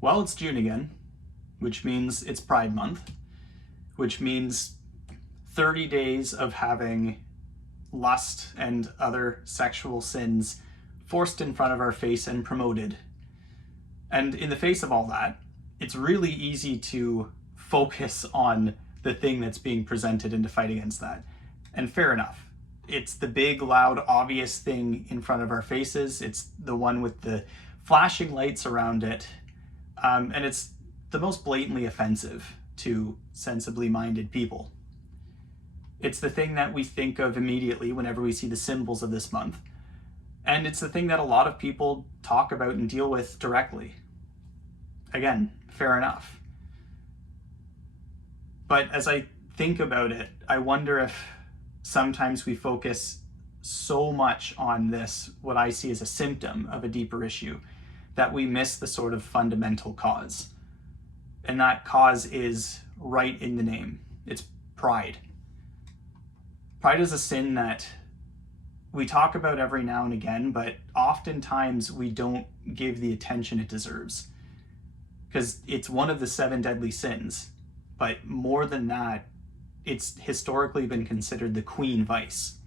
Well, it's June again, which means it's Pride Month, which means 30 days of having lust and other sexual sins forced in front of our face and promoted. And in the face of all that, it's really easy to focus on the thing that's being presented and to fight against that. And fair enough. It's the big, loud, obvious thing in front of our faces. It's the one with the flashing lights around it. And it's the most blatantly offensive to sensibly minded people. It's the thing that we think of immediately whenever we see the symbols of this month. And it's the thing that a lot of people talk about and deal with directly. Again, fair enough. But as I think about it, I wonder if sometimes we focus so much on this, what I see as a symptom of a deeper issue, that we miss the sort of fundamental cause. And that cause is right in the name. It's pride. Pride is a sin that we talk about every now and again, but oftentimes we don't give the attention it deserves. Because it's one of the 7 deadly sins. But more than that, it's historically been considered the queen vice,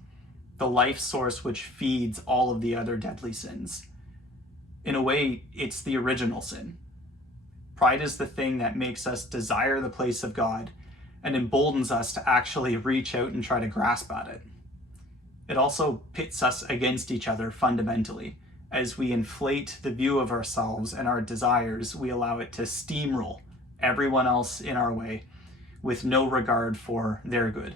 the life source which feeds all of the other deadly sins. In a way, it's the original sin. Pride is the thing that makes us desire the place of God and emboldens us to actually reach out and try to grasp at it. It also pits us against each other fundamentally. As we inflate the view of ourselves and our desires, we allow it to steamroll everyone else in our way with no regard for their good.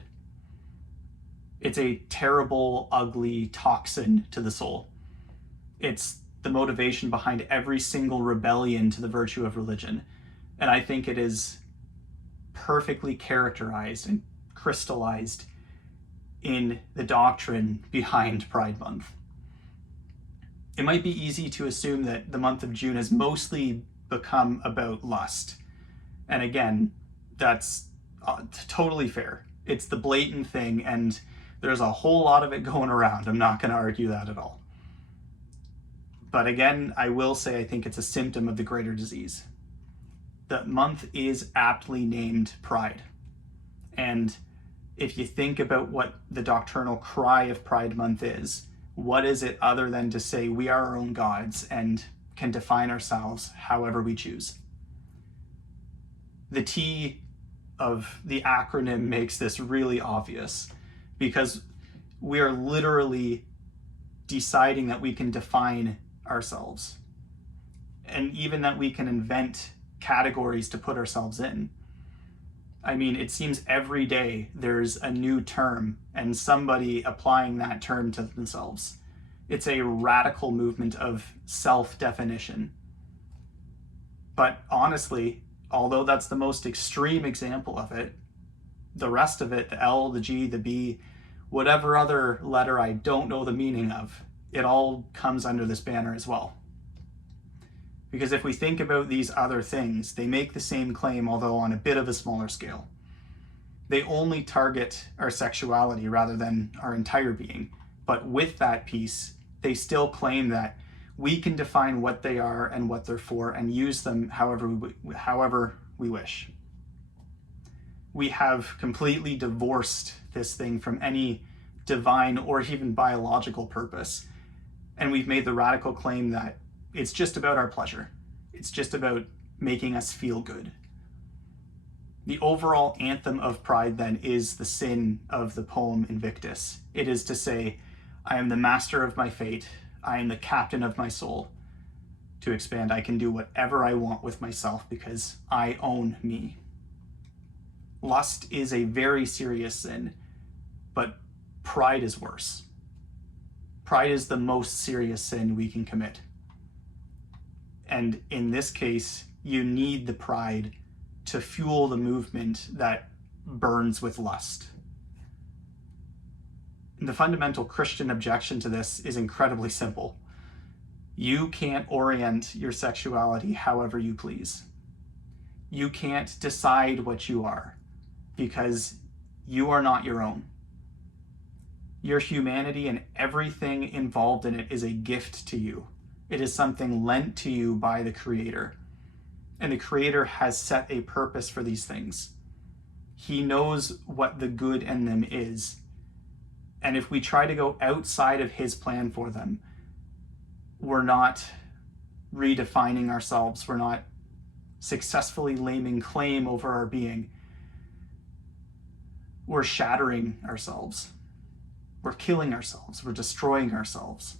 It's a terrible, ugly toxin to the soul. It's the motivation behind every single rebellion to the virtue of religion. And I think it is perfectly characterized and crystallized in the doctrine behind Pride Month. It might be easy to assume that the month of June has mostly become about lust. And again, that's totally fair. It's the blatant thing, and there's a whole lot of it going around. I'm not going to argue that at all. But again, I will say I think it's a symptom of the greater disease. The month is aptly named Pride. And if you think about what the doctrinal cry of Pride Month is, what is it other than to say we are our own gods and can define ourselves however we choose? The T of the acronym makes this really obvious, because we are literally deciding that we can define ourselves, and even that we can invent categories to put ourselves in. I mean, it seems every day there's a new term and somebody applying that term to themselves. It's a radical movement of self-definition. But honestly, although that's the most extreme example of it, the rest of it, the L, the G, the B, whatever other letter I don't know the meaning of, it all comes under this banner as well. Because if we think about these other things, they make the same claim, although on a bit of a smaller scale. They only target our sexuality rather than our entire being. But with that piece, they still claim that we can define what they are and what they're for and use them however we wish. We have completely divorced this thing from any divine or even biological purpose. And we've made the radical claim that it's just about our pleasure. It's just about making us feel good. The overall anthem of pride then is the sin of the poem Invictus. It is to say, I am the master of my fate. I am the captain of my soul. To expand, I can do whatever I want with myself because I own me. Lust is a very serious sin, but pride is worse. Pride is the most serious sin we can commit. And in this case, you need the pride to fuel the movement that burns with lust. The fundamental Christian objection to this is incredibly simple. You can't orient your sexuality however you please. You can't decide what you are because you are not your own. Your humanity and everything involved in it is a gift to you. It is something lent to you by the Creator. And the Creator has set a purpose for these things. He knows what the good in them is. And if we try to go outside of his plan for them, we're not redefining ourselves. We're not successfully laying claim over our being. We're shattering ourselves. We're killing ourselves. We're destroying ourselves.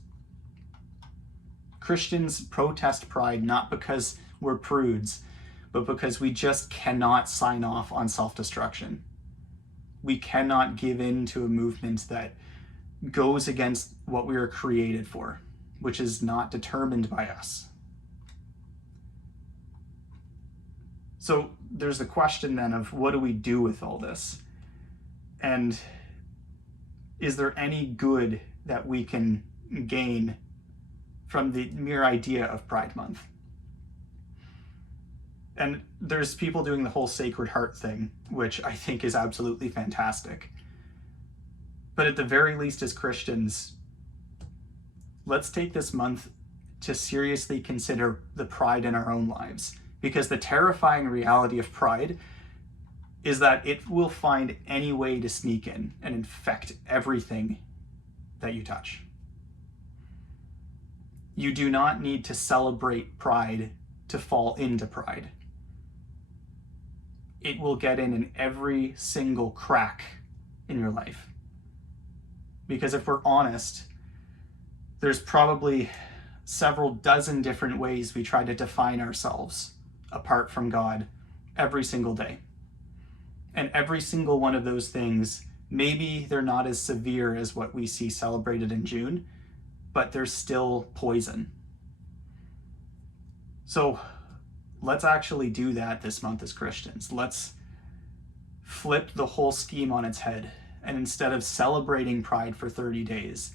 Christians protest pride not because we're prudes, but because we just cannot sign off on self-destruction. We cannot give in to a movement that goes against what we were created for, which is not determined by us. So there's the question then of what do we do with all this? And is there any good that we can gain from the mere idea of Pride Month? And there's people doing the whole Sacred Heart thing, which I think is absolutely fantastic. But at the very least, as Christians, let's take this month to seriously consider the pride in our own lives. Because the terrifying reality of pride is that it will find any way to sneak in and infect everything that you touch. You do not need to celebrate pride to fall into pride. It will get in every single crack in your life. Because if we're honest, there's probably several dozen different ways we try to define ourselves apart from God every single day. And every single one of those things, maybe they're not as severe as what we see celebrated in June, but they're still poison. So let's actually do that this month as Christians. Let's flip the whole scheme on its head. And instead of celebrating pride for 30 days,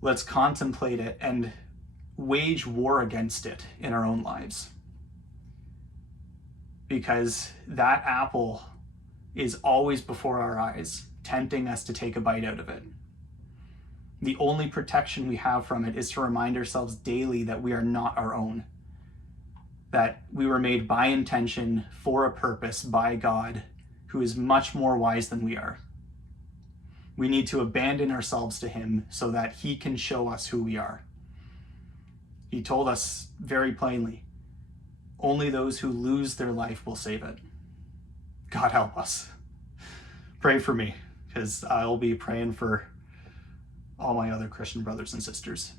let's contemplate it and wage war against it in our own lives. Because that apple is always before our eyes, tempting us to take a bite out of it. The only protection we have from it is to remind ourselves daily that we are not our own, that we were made by intention, for a purpose, by God, who is much more wise than we are. We need to abandon ourselves to him so that he can show us who we are. He told us very plainly, only those who lose their life will save it. God help us. Pray for me, because I'll be praying for all my other Christian brothers and sisters.